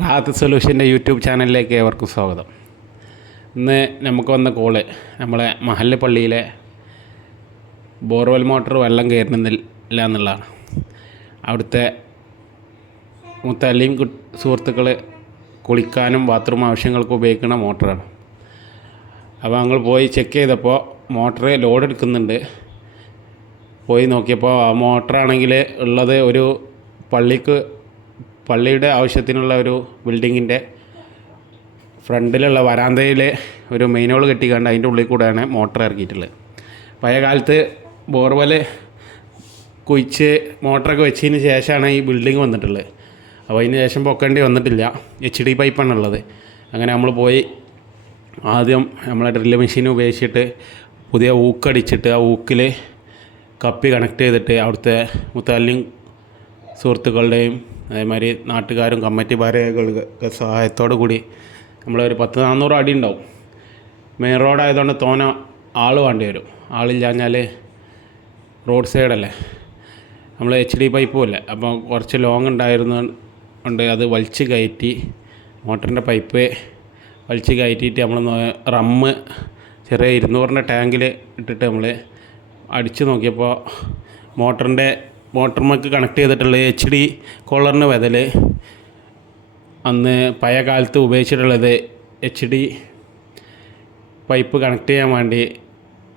റാഹത്ത് സൊല്യൂഷൻ്റെ YouTube ചാനലിലേക്ക് ഏവർക്കും സ്വാഗതം. ഇന്ന് നമുക്ക് വന്ന കോള് നമ്മളെ മഹല്ല് പള്ളിയിലെ ബോർവെൽ മോട്ടർ വെള്ളം കയറുന്നില്ല എന്നുള്ളതാണ്. അവിടുത്തെ മുത്തല്ലിം സുഹൃത്തുക്കൾ കുളിക്കാനും ബാത്റൂം ആവശ്യങ്ങൾക്ക് ഉപയോഗിക്കുന്ന മോട്ടറാണ്. അപ്പോൾ ഞങ്ങൾ പോയി ചെക്ക് ചെയ്തപ്പോൾ മോട്ടർ ലോഡ് എടുക്കുന്നുണ്ട്. പോയി നോക്കിയപ്പോൾ ആ മോട്ടറാണെങ്കിൽ ഉള്ളത് ഒരു പള്ളിയുടെ ആവശ്യത്തിനുള്ള ഒരു ബിൽഡിങ്ങിൻ്റെ ഫ്രണ്ടിലുള്ള വരാന്തയിൽ ഒരു മെയിൻ ഹോൾ കെട്ടിക്കാണ്ട് അതിൻ്റെ ഉള്ളിൽ കൂടെയാണ് മോട്ടർ ഇറക്കിയിട്ടുള്ളത്. പഴയ കാലത്ത് ബോർവെൽ കുഴിച്ച് മോട്ടറൊക്കെ വെച്ചതിന് ശേഷമാണ് ഈ ബിൽഡിങ് വന്നിട്ടുള്ളത്. അപ്പോൾ അതിന് ശേഷം പൊക്കേണ്ടി വന്നിട്ടില്ല. HD പൈപ്പാണ് ഉള്ളത്. അങ്ങനെ നമ്മൾ പോയി ആദ്യം നമ്മളെ ഡ്രില്ല് മെഷീൻ ഉപയോഗിച്ചിട്ട് പുതിയ ഊക്കടിച്ചിട്ട് ആ ഊക്കിൽ കപ്പി കണക്ട് ചെയ്തിട്ട് അവിടുത്തെ മുത്തല്ലിം സുഹൃത്തുക്കളുടെയും അതേമാതിരി നാട്ടുകാരും കമ്മിറ്റി ഭാരവാഹികളുടെ സഹായത്തോടു കൂടി നമ്മളൊരു 400 അടി ഉണ്ടാവും. മെയിൻ റോഡായതുകൊണ്ട് തോന ആൾ വേണ്ടി വരും. ആളില്ലാഞ്ഞാൽ റോഡ് സൈഡല്ലേ, നമ്മൾ HD പൈപ്പും അല്ലേ. അപ്പോൾ കുറച്ച് ലോങ് ഉണ്ടായിരുന്നുകൊണ്ട് അത് വലിച്ച് കയറ്റി മോട്ടറിൻ്റെ പൈപ്പ് വലിച്ച് കയറ്റിയിട്ട് നമ്മൾ റമ്മ് ചെറിയ 200-ൻ്റെ ടാങ്കിൽ ഇട്ടിട്ട് നമ്മൾ അടിച്ച് നോക്കിയപ്പോൾ മോട്ടറിലേക്ക് കണക്ട് ചെയ്തിട്ടുള്ള HD കോളറിന് ബദൽ അന്ന് പഴയ കാലത്ത് ഉപയോഗിച്ചിട്ടുള്ളത് HD പൈപ്പ് കണക്ട് ചെയ്യാൻ വേണ്ടി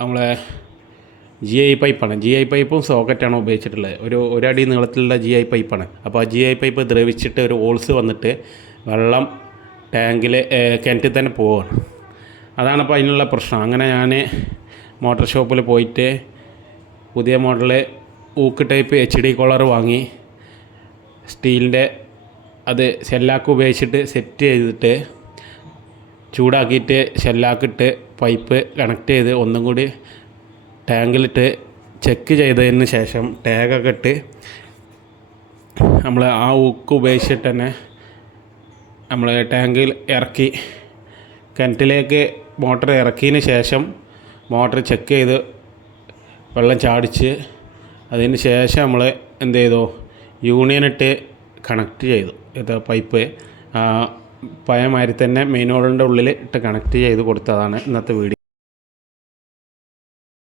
നമ്മളെ GI പൈപ്പാണ്. GI പൈപ്പും സോക്കറ്റാണ് ഉപയോഗിച്ചിട്ടുള്ളത്. ഒരു അടി നീളത്തിലുള്ള GI പൈപ്പാണ്. അപ്പോൾ ആ GI പൈപ്പ് ദ്രവിച്ചിട്ട് ഒരു ഹോൾസ് വന്നിട്ട് വെള്ളം കിണറ്റിൽ തന്നെ പോവുകയാണ്. അതാണിപ്പോൾ അതിനുള്ള പ്രശ്നം. അങ്ങനെ ഞാൻ മോട്ടോർ ഷോപ്പിൽ പോയിട്ട് പുതിയ മോഡൽ ഊക്ക് ടൈപ്പ് HD കോളർ വാങ്ങി സ്റ്റീലിൻ്റെ അത് ഷെല്ലാക്ക് ഉപയോഗിച്ചിട്ട് സെറ്റ് ചെയ്തിട്ട് ചൂടാക്കിയിട്ട് ഷെല്ലാക്കിട്ട് പൈപ്പ് കണക്ട് ചെയ്ത് ഒന്നും കൂടി ടാങ്കിലിട്ട് ചെക്ക് ചെയ്തതിന് ശേഷം ടാഗൊക്കെ ഇട്ട് നമ്മൾ ആ ഊക്ക് ഉപയോഗിച്ചിട്ട് തന്നെ നമ്മൾ ടാങ്കിൽ ഇറക്കി കിണറ്റിലേക്ക് മോട്ടർ ഇറക്കിയതിന് ശേഷം മോട്ടർ ചെക്ക് ചെയ്ത് വെള്ളം ചാടിച്ച് അതിന് ശേഷം നമ്മൾ എന്ത് ചെയ്തു, യൂണിയനിട്ട് കണക്ട് ചെയ്തു. ഇത് പൈപ്പ് പഴയമാതിരി തന്നെ മെയിൻ ഹോളിൻ്റെ ഉള്ളിൽ ഇട്ട് കണക്ട് ചെയ്ത് കൊടുത്തതാണ് ഇന്നത്തെ വീഡിയോ.